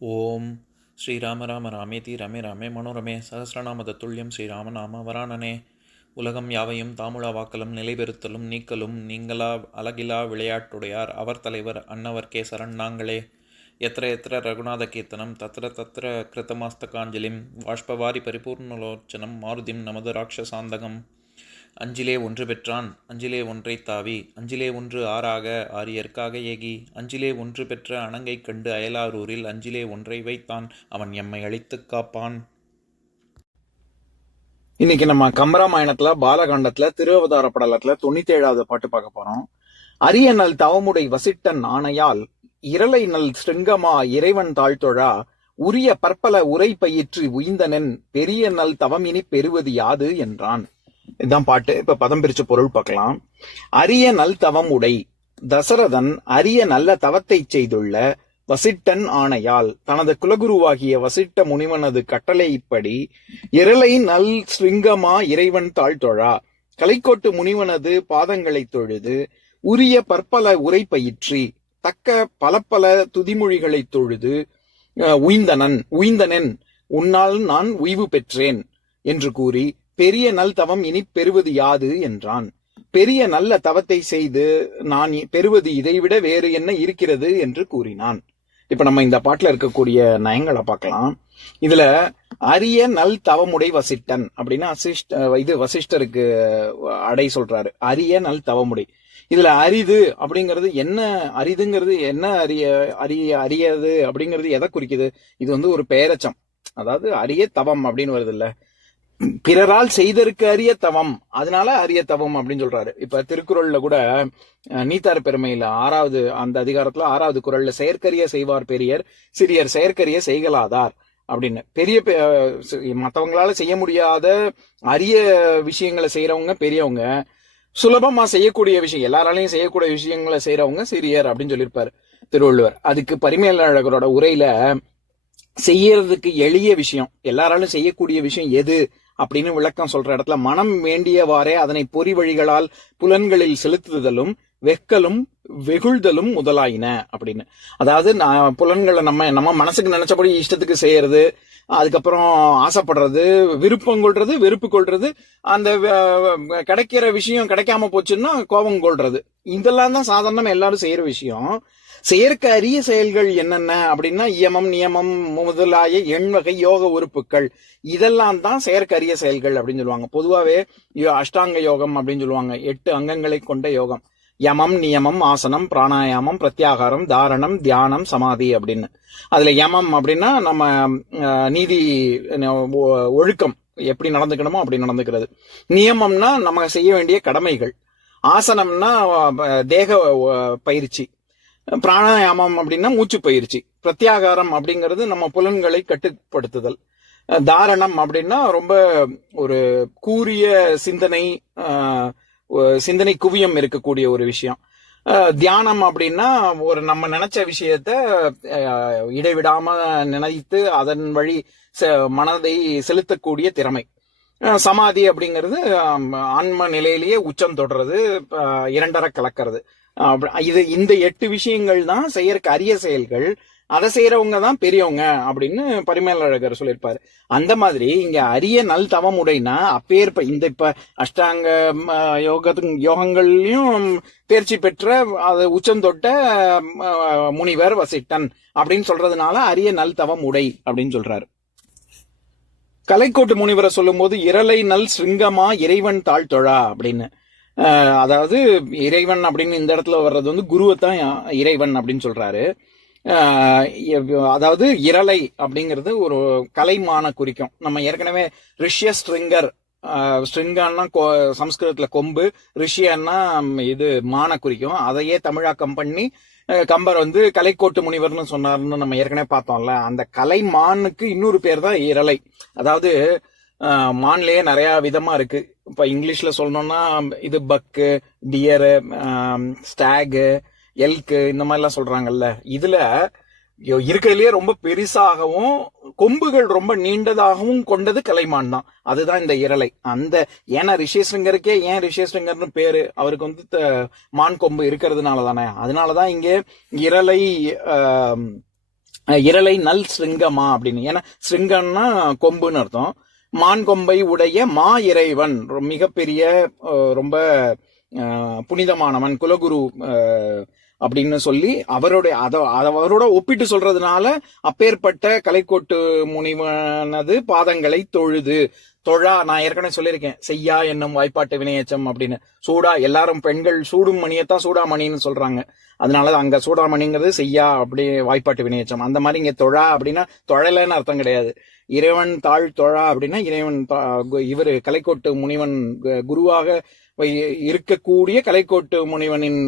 ஓம் ஸ்ரீராம ராம ராமேதி ரமே ராமே மனோரமே சகசிரநாம தத்துல்யம் ஸ்ரீராம நாம வராணனே. உலகம் யாவையும் தாமுழா வாக்கலும் நிலைபெறுத்தலும் நீக்கலும் நீங்களா அழகிலா விளையாட்டுடையார் அவர் தலைவர் அன்னவர் கேசரன் நாங்களே. எத்திர எத்திர ரகுநாத கீர்த்தனம் தத்திர தத்திர கிருத்தமாஸ்தகாஞ்சலிம் வாஷ்பவாரி பரிபூர்ணலோச்சனம் மாருதிம் நமது ராட்சசாந்தகம். அஞ்சிலே ஒன்று பெற்றான் அஞ்சிலே ஒன்றை தாவி அஞ்சிலே ஒன்று ஆறாக ஆரியர்க்காக ஏகி அஞ்சிலே ஒன்று பெற்ற அணங்கை கண்டு அயலாரூரில் அஞ்சிலே ஒன்றை வைத்தான் அவன் எம்மை அழித்துக் காப்பான். இன்னைக்கு நம்ம கம்பராமாயணத்துல பாலகாண்டத்துல திருவவதார படலத்துல 97வது பாட்டு பார்க்க போறோம். அரிய நல் தவமுடை வசிட்டன் ஆணையால் இரலை நல் சிருங்கமா இறைவன் தாழ்த்தொழா உரிய பற்பல உரை பயிற்று உய்ந்தனன் பெரிய நல் தவமினி பெறுவது யாது என்றான். இதுதான் பாட்டு. இப்ப பதம் பிரிச்ச பொருள் பார்க்கலாம். அரிய நல் தவம் உடை தசரதன் அரிய நல்ல தவத்தை செய்துள்ள வசிட்டன் ஆணையால் தனது குலகுருவாகிய வசிட்ட முனிவனது கட்டளை இப்படி இரலை நல் சிருங்கமா இறைவன் தாழ்த்தொழா கலைக்கோட்டு முனிவனது பாதங்களை தொழுது உரிய பற்பல உரை பயிற்றி தக்க பல துதிமொழிகளை தொழுது உய்ந்தனன் உன்னால் நான் உய்வு பெற்றேன் என்று கூறி பெரிய நல் தவம் இனி பெறுவது யாது என்றான். பெரிய நல்ல தவத்தை செய்து நான் பெறுவது இதைவிட வேறு என்ன இருக்கிறது என்று கூறினான். இப்ப நம்ம இந்த பாட்டுல இருக்கக்கூடிய நயங்களை பார்க்கலாம். இதுல அரிய நல் தவமுடை வசிட்டன் அப்படின்னா வசிஷ்டருக்கு அடை சொல்றாரு. அரிய நல் தவமுடை. இதுல அரிது அப்படிங்கிறது என்ன, அரிதுங்கிறது என்ன, அரியது அப்படிங்கிறது எதை குறிக்குது? இது ஒரு பெயரச்சம். அதாவது அரிய தவம் அப்படின்னு வருது இல்ல, பிறரால் செய்தற்கு அரிய தவம், அதனால அரிய தவம் அப்படின்னு சொல்றாரு. இப்ப திருக்குறள்ல கூட நீத்தார் பெருமையில 6வது அந்த அதிகாரத்துல 6வது குறள்ல செயற்கரிய செய்வார் பெரியர் சிறியர் செயற்கரிய செய்கலாதார் அப்படின்னு. பெரிய மற்றவங்களால செய்ய முடியாத அரிய விஷயங்களை செய்யறவங்க பெரியவங்க, சுலபமா செய்யக்கூடிய விஷயம் எல்லாராலையும் செய்யக்கூடிய விஷயங்களை செய்யறவங்க சிறியர் அப்படின்னு சொல்லியிருப்பாரு திருவள்ளுவர். அதுக்கு பரிமேலழகரோட உரையில செய்யறதுக்கு எளிய விஷயம், எல்லாராலும் செய்யக்கூடிய விஷயம் எது அப்படின்னு விளக்கம் சொல்ற இடத்துல மனம் வேண்டியவாறே அதனை பொறி வழிகளால் புலன்களில் செலுத்துதலும் வெக்கலும் வெகுழ்தலும் முதலாயின அப்படின்னு. அதாவது புலன்களை நம்ம மனசுக்கு நினைச்சபடி இஷ்டத்துக்கு செய்யறது, அதுக்கப்புறம் ஆசைப்படுறது, விருப்பம் கொள்றது, வெறுப்பு கொள்றது, அந்த கிடைக்கிற விஷயம் கிடைக்காம போச்சுன்னா கோபம் கொள்றது, இதெல்லாம் தான் சாதாரணமா எல்லாரும் செய்யற விஷயம். செயற்க அரிய செயல்கள் என்னென்ன அப்படின்னா இயமம் நியமம் முதலாய எண்வகை யோக உறுப்புகள், இதெல்லாம் தான் செயற்க அரிய செயல்கள் அப்படின்னு சொல்லுவாங்க. பொதுவாவே அஷ்டாங்க யோகம் அப்படின்னு சொல்லுவாங்க. 8 அங்கங்களை கொண்ட யோகம். யமம் நியமம் ஆசனம் பிராணாயாமம் பிரத்யாகாரம் தாரணம் தியானம் சமாதி அப்படின்னு. அதுல யமம் அப்படின்னா நம்ம நீதி ஒழுக்கம் எப்படி நடந்துக்கணுமோ அப்படி நடந்துக்கிறது. நியமம்னா நம்ம செய்ய வேண்டிய கடமைகள். ஆசனம்னா தேக பயிற்சி. பிராணாயாமம் அப்படின்னா மூச்சு பயிற்சி. பிரத்யாகாரம் அப்படிங்கிறது நம்ம புலன்களை கட்டுப்படுத்துதல். தாரணம் அப்படின்னா ரொம்ப ஒரு கூரிய சிந்தனை குவியம் இருக்கக்கூடிய ஒரு விஷயம். தியானம் அப்படின்னா ஒரு நம்ம நினைச்ச விஷயத்த இடைவிடாம நினைத்து அதன் வழி மனதை செலுத்தக்கூடிய திறமை. சமாதி அப்படிங்கிறது ஆன்ம நிலையிலேயே உச்சம் தொடர்றது, இரண்டரை கலக்கிறது. இந்த 8 விஷயங்கள் தான் செய்யறக்கு அரிய செயல்கள். அதை செய்யறவங்க தான் பெரியவங்க அப்படின்னு பரிமேலழகர் சொல்லியிருப்பாரு. அந்த மாதிரி இங்க அரிய நல் தவம் உடைனா இப்ப அஷ்டாங்க யோகங்கள்லயும் தேர்ச்சி பெற்ற அது உச்சம் தொட்ட முனிவர் வசிட்டன் அப்படின்னு சொல்றதுனால அரிய நல் தவம் உடை அப்படின்னு சொல்றாரு. கலைக்கோட்டு முனிவரை சொல்லும் போது இரலை நல் சிருங்கமா இறைவன் தாழ்த்தொழா அப்படின்னு. அதாவது இறைவன் அப்படின்னு இந்த இடத்துல வர்றது குருவைத்தான் இறைவன் அப்படின்னு சொல்றாரு. அதாவது இரலை அப்படிங்கிறது ஒரு கலைமான குறிக்கும். நம்ம ஏற்கனவே ரிஷ்ய ஸ்ட்ரிங்கான்னா சம்ஸ்கிருதத்துல கொம்பு, ரிஷ்யன்னா இது மான குறிக்கும். அதையே தமிழாக்கம் பண்ணி கம்பர் கலைக்கோட்டு முனிவர்னு சொன்னார்னு நம்ம ஏற்கனவே பார்த்தோம்ல. அந்த கலைமானுக்கு இன்னொரு பேர் தான் இரலை. அதாவது மான்லயே நிறைய விதமா இருக்கு. இப்ப இங்கிலீஷ்ல சொல்லணும்னா இது பக்கு, டியரு, ஸ்டாகு, எல்க்கு இந்த மாதிரி எல்லாம் சொல்றாங்கல்ல. இதுல இருக்கிறதுலயே ரொம்ப பெருசாகவும் கொம்புகள் ரொம்ப நீண்டதாகவும் கொண்டது கலைமான் தான். அதுதான் இந்த இரலை. ஏன்னா ரிஷேஸ்ருங்கருக்கே ஏன் ரிஷேஸ்ருங்கர்னு பேரு, அவருக்கு மான் கொம்பு இருக்கிறதுனால தானே. அதனாலதான் இங்கே இரலை இரலை நல் சிருங்கமா அப்படின்னு. ஏன்னா சிருங்கம்னா கொம்புன்னு அர்த்தம். மான் கொம்பை உடைய மா இறைவன், மிகப்பெரிய ரொம்ப புனிதமானவன், குலகுரு அப்படின்னு சொல்லி அவரோட ஒப்பிட்டு சொல்றதுனால அப்பேற்பட்ட கலைக்கோட்டு முனிவனது பாதங்களை தொழுது தொழா. நான் ஏற்கனவே சொல்லியிருக்கேன், செய்யா என்னும் வாய்ப்பாட்டு வினையச்சம் அப்படின்னு. சூடா, எல்லாரும் பெண்கள் சூடும் மணியத்தான் சூடாமணின்னு சொல்றாங்க. அதனால அங்க சூடாமணிங்கிறது செய்யா அப்படி வாய்ப்பாட்டு வினையச்சம். அந்த மாதிரி இங்க தொழா அப்படின்னா தொழலைன்னு அர்த்தம் கிடையாது. இறைவன் தாழ் தொழா அப்படின்னா இறைவன் இவர் கலைக்கோட்டு முனிவன் குருவாக இருக்கக்கூடிய கலைக்கோட்டு முனிவனின்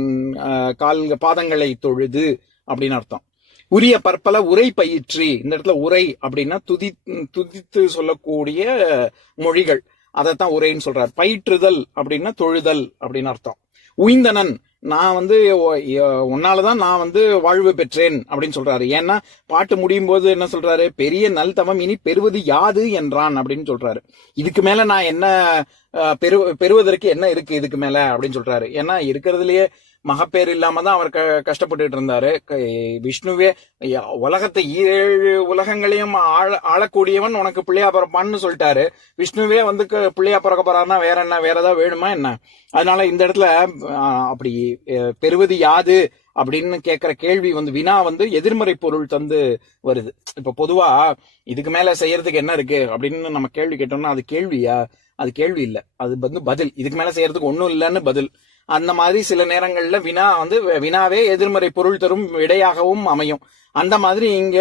பாதங்களை தொழுது அப்படின்னு அர்த்தம். உரிய பற்பல உரை பயிற்றி. இந்த இடத்துல உரை அப்படின்னா துதித்து சொல்லக்கூடிய மொழிகள், அதைத்தான் உரைன்னு சொல்றார். பயிற்றுதல் அப்படின்னா தொழுதல் அப்படின்னு அர்த்தம். உய்ந்தனன், நான் உன்னாலதான் நான் வாழ்வு பெற்றேன் அப்படின்னு சொல்றாரு. ஏன்னா பாட்டு முடியும் போது என்ன சொல்றாரு, பெரிய நல் தவம் இனி பெறுவது யாது என்றான் அப்படின்னு சொல்றாரு. இதுக்கு மேல நான் என்ன பெறுவதற்கு என்ன இருக்கு இதுக்கு மேல அப்படின்னு சொல்றாரு. ஏன்னா இருக்கிறதுலயே மகப்பேர் இல்லாம தான் அவர் கஷ்டப்பட்டுட்டு இருந்தாரு. விஷ்ணுவே உலகத்தை 7 உலகங்களையும் ஆளக்கூடியவன் உனக்கு பிள்ளையா பிறப்பான்னு சொல்லிட்டாரு. விஷ்ணுவே பிள்ளையா பிறக்க போறாருன்னா வேற என்ன, வேற ஏதாவது வேணுமா என்ன? அதனால இந்த இடத்துல அப்படி பெறுவது யாது அப்படின்னு கேட்கிற கேள்வி வினா எதிர்மறை பொருள் தந்து வருது. இப்ப பொதுவா இதுக்கு மேல செய்யறதுக்கு என்ன இருக்கு அப்படின்னு நம்ம கேள்வி கேட்டோம்னா அது கேள்வியா? அது கேள்வி இல்ல, அது பதில். இதுக்கு மேல செய்யறதுக்கு ஒண்ணும் இல்லைன்னு பதில். அந்த மாதிரி சில நேரங்கள்ல வினா வினாவே எதிர்மறை பொருள் தரும் விடையாகவும் அமையும். அந்த மாதிரி இங்க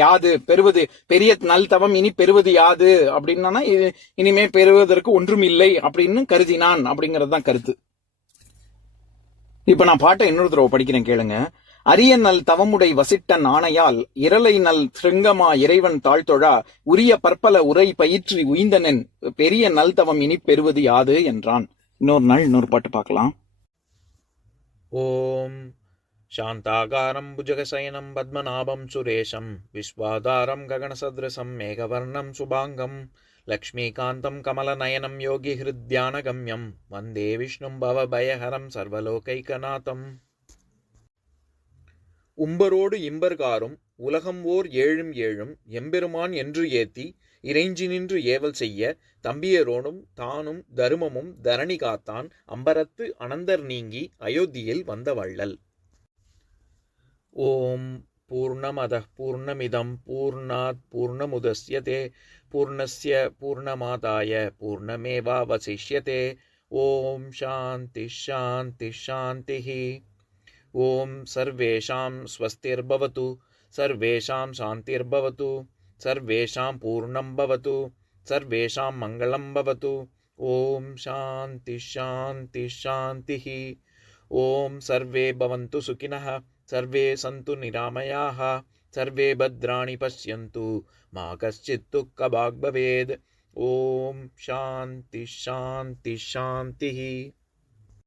யாது பெறுவது, பெரிய நல் தவம் இனி பெறுவது யாது அப்படின்னா இனிமே பெறுவதற்கு ஒன்றும் இல்லை அப்படின்னு கருதினான் அப்படிங்கிறது தான் கருத்து. இப்ப நான் பாட்டை இன்னொரு தடவை படிக்கிறேன், கேளுங்க. அரிய நல் தவமுடை வசிட்டன் ஆணையால் இரலை நல் சிருங்கமா இறைவன் தாழ்த்தொழா உரிய பற்பல உரை பயிற்றி உய்ந்தனன் பெரிய நல் தவம் இனி பெறுவது யாது என்றான். இன்னொரு பாட்டு பார்க்கலாம். ஓம் சாந்தாகாரம் புஜகசயனம் பத்மநாபம் சுரேஷம் விஸ்வாதாரம் ககனசத்ரசம் மேகவர்ணம் சுபாங்கம் லக்ஷ்மீகாந்தம் கமலநயனம் யோகி ஹிருத்யானகம்யம் வந்தே விஷ்ணும் பவபயஹரம் சர்வலோகைகநாதம். உம்பரோடு இம்பர்காரும் உலகம் ஓர் ஏழும் ஏழும் எம்பெருமான் என்று ஏத்தி இறைஞ்சி நின்று ஏவல் செய்ய தம்பியரோனும் தானும் தருமமும் தரணி காத்தான் அம்பரத்து அனந்தர் நீங்கி அயோத்தியில் வந்த வள்ளல். ஓம் பூர்ணமத பூர்ணமிதம் பூர்ணாத் பூர்ணமுதஸ்யதே பூர்ணஸ்ய பூர்ணமாதாய பூர்ணமேவாவசிஷ்யதே. ஓம் சாந்தி சாந்தி சாந்திஹி. ஓம் சர்வேஷாம் ஸ்வஸ்திர்பவது சர்வேஷாம் சாந்திர்பவது சர்வேஷாம் பூர்ணம் பவது சர்வேஷாம் மங்களம் பவது. ஓம் சாந்தி சாந்தி சாந்திஹி. ஓம் சர்வே பவந்து சுகினஹ சர்வே சந்து நிராமயாஹ சர்வே பத்ராணி பஷ்யந்து மா கஷ்சித் துக்கபாக் பவேத். ஓம் சாந்தி சாந்தி சாந்திஹி.